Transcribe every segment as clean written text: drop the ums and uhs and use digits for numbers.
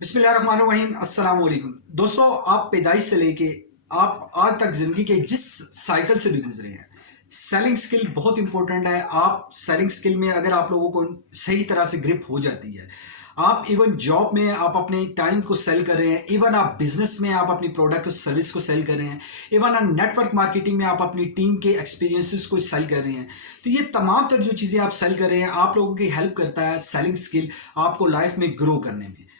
बिस्मिल्लाहिर्रहमानिर्रहीम अस्सलाम वालेकुम। दोस्तों, आप पैदाइश से लेके आप आज तक ज़िंदगी के जिस साइकिल से भी गुजरे हैं, सेलिंग स्किल बहुत इंपॉर्टेंट है। आप सेलिंग स्किल में अगर आप लोगों को सही तरह से ग्रिप हो जाती है, आप इवन जॉब में आप अपने टाइम को सेल कर रहे हैं, इवन आप बिजनेस में आप अपनी प्रोडक्ट और सर्विस को सेल कर रहे हैं, इवन आप नेटवर्क मार्केटिंग में आप अपनी टीम के एक्सपीरियंसेस को सेल कर रहे हैं, तो ये तमाम तर जो चीज़ें आप सेल कर रहे हैं, आप लोगों की हेल्प करता है सेलिंग स्किल आपको लाइफ में ग्रो करने में।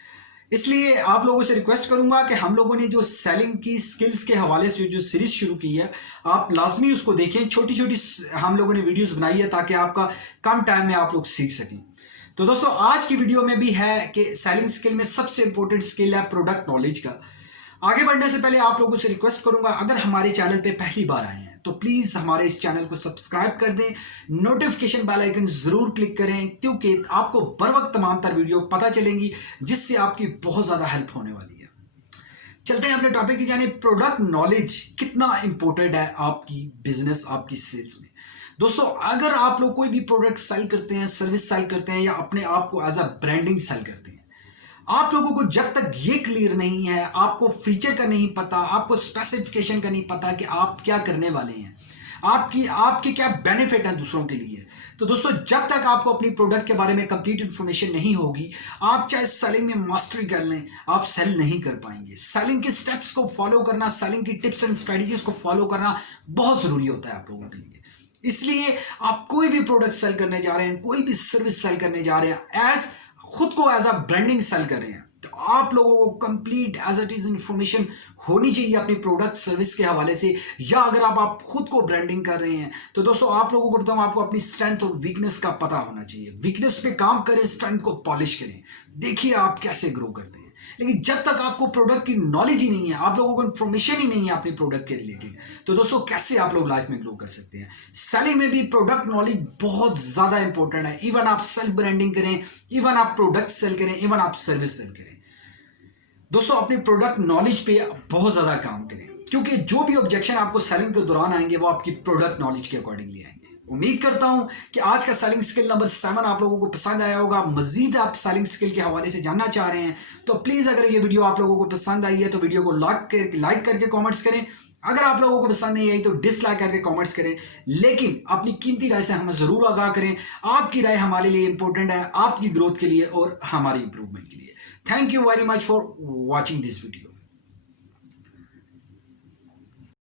इसलिए आप लोगों से रिक्वेस्ट करूंगा कि हम लोगों ने जो सेलिंग की स्किल्स के हवाले से जो सीरीज शुरू की है, आप लाजमी उसको देखें। छोटी छोटी हम लोगों ने वीडियोस बनाई है ताकि आपका कम टाइम में आप लोग सीख सकें। तो दोस्तों, आज की वीडियो में भी है कि सेलिंग स्किल में सबसे इंपॉर्टेंट स्किल है प्रोडक्ट नॉलेज का। आगे बढ़ने से पहले आप लोगों से रिक्वेस्ट करूंगा, अगर हमारे चैनल पे पहली बार आए हैं तो प्लीज हमारे इस चैनल को सब्सक्राइब कर दें, नोटिफिकेशन बेल आइकन जरूर क्लिक करें, क्योंकि आपको बर वक्त तमाम तर वीडियो पता चलेंगी जिससे आपकी बहुत ज्यादा हेल्प होने वाली है। चलते हैं अपने टॉपिक की जाने। प्रोडक्ट नॉलेज कितना इंपॉर्टेंट है आपकी बिजनेस, आपकी सेल्स में। दोस्तों, अगर आप लोग कोई भी प्रोडक्ट सेल करते हैं, सर्विस सेल करते हैं या अपने आप को एज अ ब्रांडिंग सेल करते हैं, आप लोगों को जब तक ये क्लियर नहीं है, आपको फीचर का नहीं पता, आपको स्पेसिफिकेशन का नहीं पता कि आप क्या करने वाले हैं, आपकी आपके क्या बेनिफिट है दूसरों के लिए, तो दोस्तों जब तक आपको अपनी प्रोडक्ट के बारे में कंप्लीट इंफॉर्मेशन नहीं होगी, आप चाहे सेलिंग में मास्टरी कर लें, आप सेल नहीं कर पाएंगे। सेलिंग के स्टेप्स को फॉलो करना, सेलिंग की टिप्स एंड स्ट्रेटजीज को फॉलो करना बहुत जरूरी होता है आप लोगों के लिए। इसलिए आप कोई भी प्रोडक्ट सेल करने जा रहे हैं, कोई भी सर्विस सेल करने जा रहे हैं, खुद को एज अ ब्रांडिंग सेल कर रहे हैं, तो आप लोगों को complete as it is information होनी चाहिए अपनी प्रोडक्ट सर्विस के हवाले से। या अगर आप खुद को ब्रांडिंग कर रहे हैं तो दोस्तों आप लोगों को बताऊं, आपको अपनी स्ट्रेंथ और वीकनेस का पता होना चाहिए। वीकनेस पे काम करें, स्ट्रेंथ को पॉलिश करें, देखिए आप कैसे ग्रो करते हैं। लेकिन जब तक आपको प्रोडक्ट की नॉलेज ही नहीं है, आप लोगों को इन्फॉर्मेशन ही नहीं है अपनी प्रोडक्ट के रिलेटेड, तो दोस्तों कैसे आप लोग लाइफ में ग्रो कर सकते हैं। सेलिंग में भी प्रोडक्ट नॉलेज बहुत ज्यादा इंपॉर्टेंट है। इवन आप सेल्फ ब्रांडिंग करें, इवन आप प्रोडक्ट सेल करें, इवन आप सर्विस सेल करें, दोस्तों अपनी प्रोडक्ट नॉलेज पे बहुत ज्यादा काम करें, क्योंकि जो भी ऑब्जेक्शन आपको सेलिंग के दौरान आएंगे वो आपकी प्रोडक्ट नॉलेज के अकॉर्डिंगली आएंगे। उम्मीद करता हूं कि आज का सेलिंग स्किल नंबर 7 आप लोगों को पसंद आया होगा। मजीद आप सेलिंग स्किल के हवाले से जानना चाह रहे हैं तो प्लीज, अगर ये वीडियो आप लोगों को पसंद आई है तो वीडियो को लाइक करके कॉमेंट्स करें। अगर आप लोगों को पसंद नहीं आई तो डिसलाइक करके कमेंट्स करें, लेकिन अपनी कीमती राय से हमें जरूर आगाह करें। आपकी राय हमारे लिए इंपॉर्टेंट है, आपकी ग्रोथ के लिए और हमारी इंप्रूवमेंट के लिए। Thank you very much for watching this video.